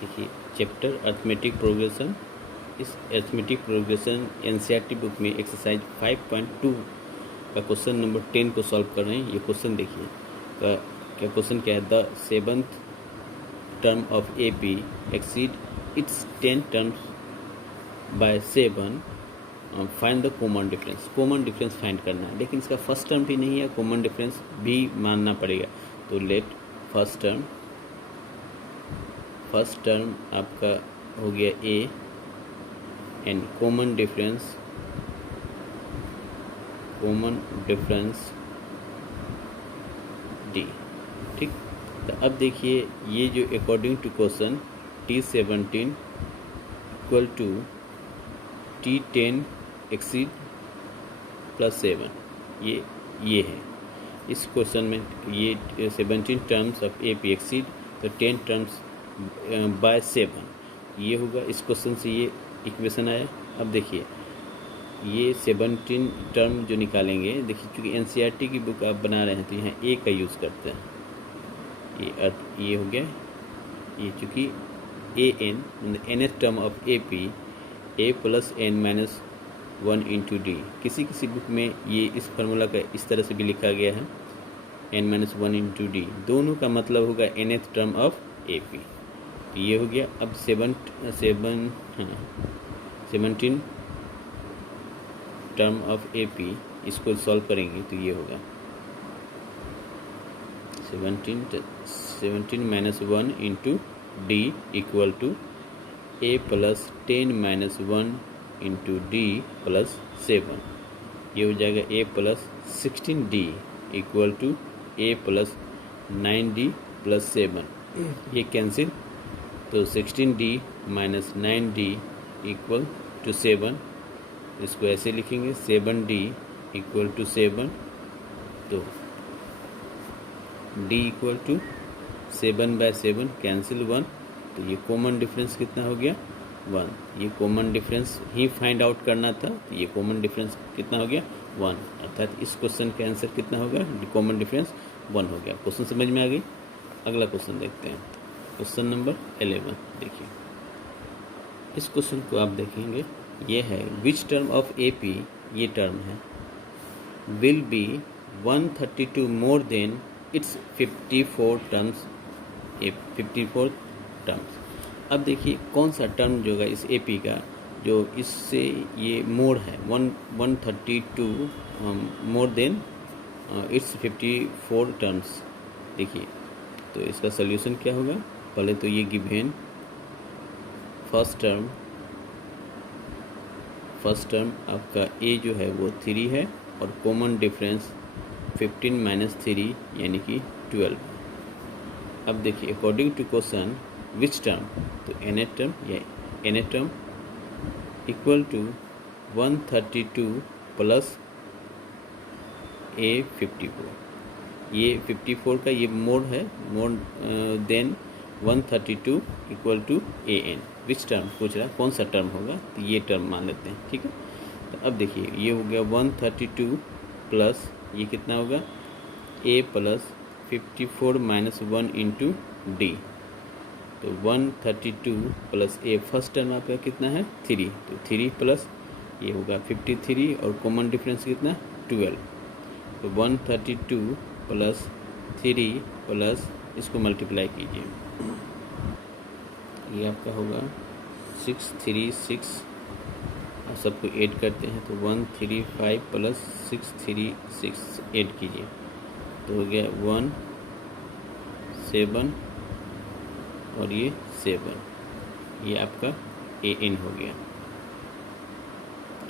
देखिए chapter arithmetic progression. इस arithmetic progression NCERT book में एक्सरसाइज 5.2 का क्वेश्चन नंबर 10 को सॉल्व कर रहे हैं। ये क्वेश्चन देखिए क्या क्वेश्चन क्या है, the 7th term of AP exceed its 10 terms by 7, find the common difference. Common difference find करना है, लेकिन इसका फर्स्ट टर्म भी नहीं है, कॉमन डिफरेंस भी मानना पड़ेगा। तो लेट फर्स्ट टर्म आपका हो गया A and common difference D। ठीक, तो अब देखिए ये जो according to question T17 equal to T10 exceed plus 7, ये है इस क्वेश्चन में। ये 17 टर्म्स ऑफ AP एक्सीड तो 10 टर्म्स बाय 7, ये होगा। इस क्वेश्चन से ये इक्वेशन आया। अब देखिए ये 17 टर्म जो निकालेंगे, देखिए क्योंकि एनसीईआरटी की बुक आप बना रहे हैं तो यहाँ A का यूज़ करते हैं। ये हो गया, ये चूँकि AN nth term of AP A plus n minus 1 into D। किसी बुक में ये इस फार्मूला का इस तरह से भी लिखा गया है, n माइनस 1 इंटू D। दोनों का मतलब होगा nth टर्म ऑफ AP। तो ये हो गया। अब 17 टर्म ऑफ AP इसको सॉल्व करेंगे तो ये होगा 17 minus 1 into D equal to A plus 10 minus 1 into D plus 7। ये हो जाएगा A plus 16D equal to A plus 9D plus 7। ये कैंसिल, तो 16D minus 9D equal to 7। इसको ऐसे लिखेंगे 7D इक्वल टू 7। तो D इक्वल टू 7/7 कैंसिल 1। तो ये कॉमन डिफरेंस कितना हो गया 1। ये कॉमन डिफरेंस ही फाइंड आउट करना था, तो ये कॉमन डिफरेंस कितना हो गया 1, अर्थात इस क्वेश्चन का आंसर कितना होगा, कॉमन डिफरेंस 1 हो गया। क्वेश्चन समझ में आ गई। अगला क्वेश्चन देखते हैं, क्वेश्चन नंबर 11। देखिए इस क्वेश्चन को आप देखेंगे, ये है विच टर्म ऑफ AP, ये टर्म है, will be 132 more than it's 54 terms. 54 terms. अब देखिए कौन सा टर्म जो है इस AP का जो इससे ये मोर है 132 मोर देन इट्स 54 टर्म्स। देखिए तो इसका सॉल्यूशन क्या होगा, पहले तो ये गिवन फर्स्ट टर्म आपका A जो है वो 3 है और कॉमन डिफरेंस 15 माइनस 3 यानी कि 12। अब देखिए according to question which term, तो nth टर्म या nth term equal to 132 plus A 54। ये 54 का ये मोड है, mode then 132 equal to AN। Which term पूछ रहा है, कौन सा टर्म होगा, तो ये टर्म मान लेते हैं। ठीक है, तो अब देखिए ये हो गया 132 प्लस ये कितना होगा A plus 54 minus 1 into D। तो 132 प्लस A फर्स्ट टर्म आपका कितना है 3, तो 3 प्लस ये होगा 53 और कॉमन डिफरेंस कितना 12। तो 132 प्लस 3 प्लस इसको मल्टीप्लाई कीजिए, ये आपका होगा 636 और सबको ऐड करते हैं तो 135 प्लस 636 ऐड कीजिए तो हो गया 1 7 और ये 7, ये आपका AN हो गया।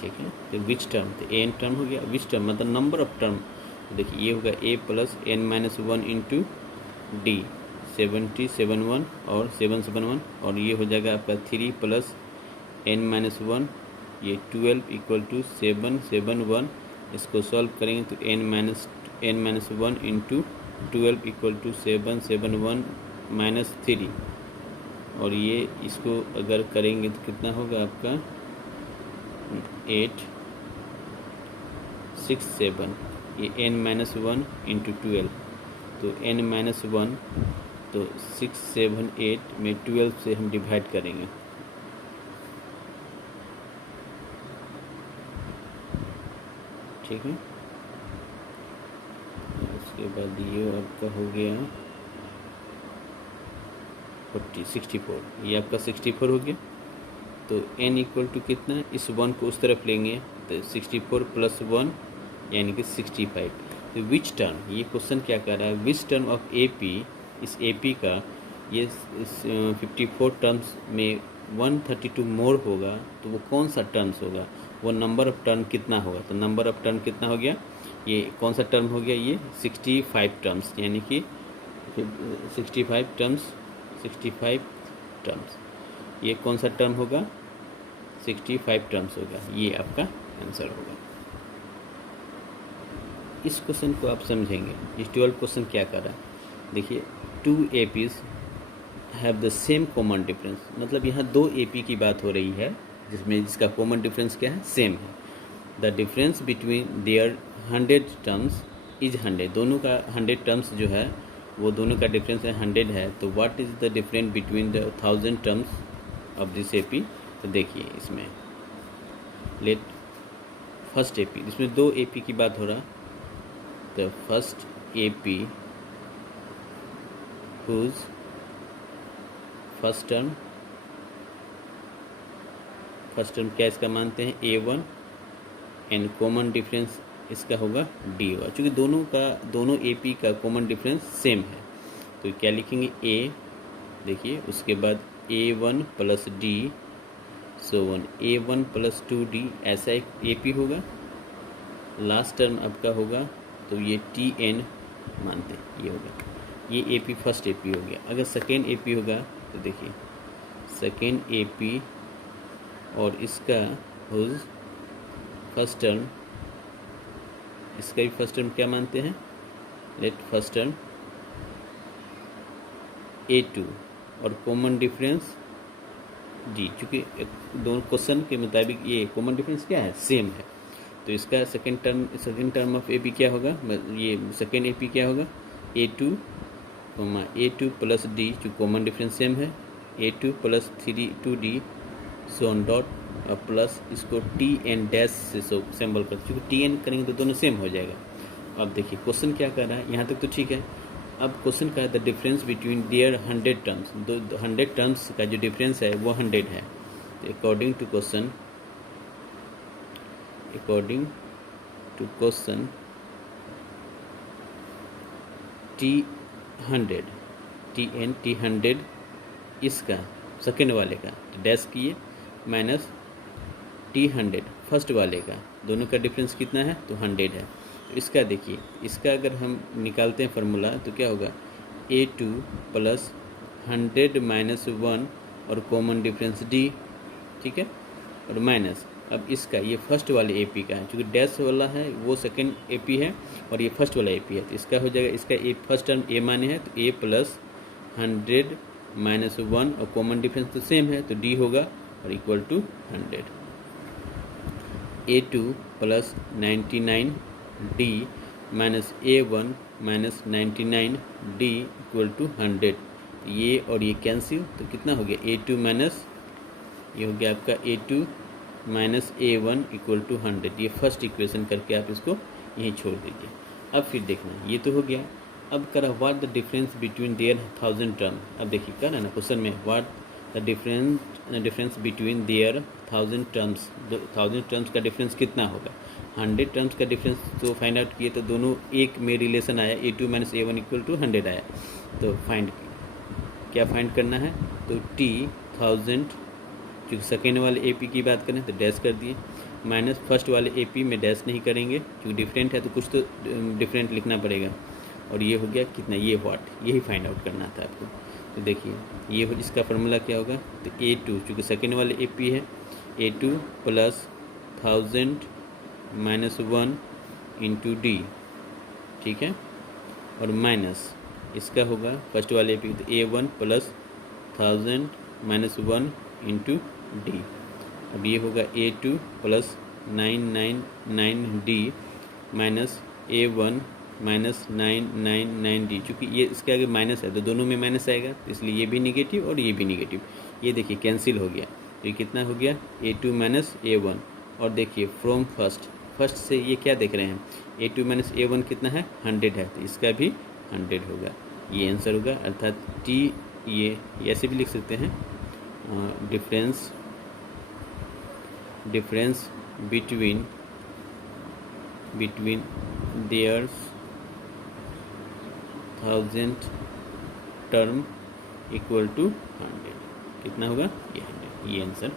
ठीक है, तो विच टर्म, तो AN टर्म हो गया। विच टर्म मतलब नंबर ऑफ टर्म, देखिए ये होगा A plus n minus 1 into D 771 और 771 और ये हो जाएगा आपका 3 प्लस n माइनस 1 ये 12 इक्वल टू 771। इसको सॉल्व करेंगे तो n minus 1 into 12 equal to 771 minus 3 और ये इसको अगर करेंगे तो कितना होगा आपका 8 6 7, ये n माइनस 1 इंटू 12 तो n माइनस 1, तो 6, 7, 8 में 12 से हम डिवाइड करेंगे। ठीक है, उसके बाद ये आपका हो गया 64, ये आपका 64 हो गया। तो n इक्वल टू कितना, इस 1 को उस तरफ लेंगे तो 64 प्लस 1 यानी कि 65। तो विच टर्म, ये क्वेश्चन क्या कर रहा है, विच टर्म ऑफ AP, इस AP का ये इस 54 टर्म्स में 132 मोर होगा तो वो कौन सा टर्म्स होगा, वो नंबर ऑफ टर्म कितना होगा। तो नंबर ऑफ टर्म कितना हो गया, ये कौन सा टर्म हो गया, ये 65 टर्म्स, यानी कि 65 टर्म्स, ये कौन सा टर्म होगा, 65 टर्म्स होगा, ये आपका आंसर होगा। इस क्वेश्चन को आप समझेंगे, इस 12 क्वेश्चन क्या कर रहा है, देखिए 2 APs have the same common difference, मतलब यहाँ 2 AP की बात हो रही है जिसमें जिसका कॉमन डिफरेंस क्या है, सेम है। The difference between their 100 terms is 100, दोनों का 100 टर्म्स जो है वो दोनों का डिफरेंस है 100 है। तो what is the difference between the 1000 terms of this AP। तो देखिए इसमें लेट फर्स्ट AP, इसमें 2 AP की बात हो रहा, तो first AP whose first term क्या इसका मानते हैं A1 एंड कॉमन डिफरेंस इसका होगा D होगा, चूँकि दोनों AP का कॉमन डिफरेंस सेम है तो क्या लिखेंगे A, देखिए उसके बाद A1 प्लस D, सो 1 A1 प्लस 2D, ऐसा एक AP होगा। लास्ट टर्म आपका होगा तो ये TN मानते हैं, ये होगा, ये AP फर्स्ट AP हो गया। अगर सेकेंड AP होगा तो देखिए सेकेंड AP और इसका हुज फर्स्ट टर्म, इसका भी फर्स्ट टर्म क्या मानते हैं, लेट फर्स्ट टर्म A2 और कॉमन डिफरेंस D, चूँकि दोनों क्वेश्चन के मुताबिक ये कॉमन डिफरेंस क्या है, सेम है, तो इसका सेकेंड टर्म ऑफ AP क्या होगा, ये सेकेंड AP क्या होगा A2 A2 प्लस D, जो कॉमन डिफरेंस सेम है, A2 plus 2D so on dot plus इसको TN डैश से सिंबल कर, चूँकि TN करेंगे तो दोनों सेम हो जाएगा। अब देखिए क्वेश्चन क्या कर रहा है, यहाँ तक तो ठीक है। अब क्वेश्चन का है the difference between their 100 terms, 100 terms का जो डिफरेंस है वो 100 है। तो अकॉर्डिंग टू क्वेश्चन T100 इसका सेकेंड वाले का डैश किए माइनस T100 फर्स्ट वाले का, दोनों का डिफरेंस कितना है, तो 100 है। तो इसका देखिए, इसका अगर हम निकालते हैं फार्मूला तो क्या होगा A2 प्लस 100 माइनस 1 और कॉमन डिफरेंस D, ठीक है, और माइनस अब इसका ये फर्स्ट वाले AP का है, क्योंकि डैश वाला है वो सेकेंड AP है और ये फर्स्ट वाला AP है, तो इसका हो जाएगा, इसका फर्स्ट टर्म A माने है तो A प्लस 100 माइनस 1 और कॉमन डिफरेंस तो सेम है तो D होगा और equal to 100। A2 plus 99D minus A1 minus 99D equal to 100, ये और ये कैंसिल तो कितना हो गया A2 माइनस, ये हो गया आपका A2 minus A1 equal to 100। ये फर्स्ट इक्वेशन करके आप इसको यहीं छोड़ दीजिए। अब फिर देखना, ये तो हो गया। अब करा what the difference between their 1000 term, अब देखिए करा ना क्वेश्चन में what the difference between their 1000 terms, 1000 terms का डिफरेंस कितना होगा। 100 टर्म्स का डिफरेंस तो फाइंड आउट किए तो दोनों एक में रिलेशन आया, A2 minus A1 equal to 100 आया। तो क्या फाइंड करना है, तो T1000, क्योंकि सेकेंड वाले AP की बात करें तो डैश कर दिए, माइनस फर्स्ट वाले AP में डैश नहीं करेंगे क्योंकि डिफरेंट है तो कुछ तो डिफरेंट लिखना पड़ेगा, और ये हो गया कितना, ये व्हाट, यही फाइंड आउट करना था आपको। तो देखिए ये इसका फार्मूला क्या होगा, तो A2 चूँकि सेकेंड वाले AP है, A2 plus 1000 minus 1 into D, ठीक है, और माइनस इसका होगा फर्स्ट वाले AP, तो A1 plus 1000 minus 1 into D। अब ये होगा A2 plus 999D minus A1 -999D, चूँकि ये इसके आगे माइनस है तो दोनों में माइनस आएगा, तो इसलिए ये भी निगेटिव और ये भी निगेटिव। ये देखिए कैंसिल हो गया, तो ये कितना हो गया A2 माइनस A1। और देखिए फ्रॉम फर्स्ट से ये क्या देख रहे हैं, A2 माइनस A1 कितना है 100 है, तो इसका भी 100 होगा। ये आंसर होगा, अर्थात T ये ऐसे भी लिख सकते हैं, difference between there's 1000 term equal to 100। कितना होगा ये 100, ये आंसर।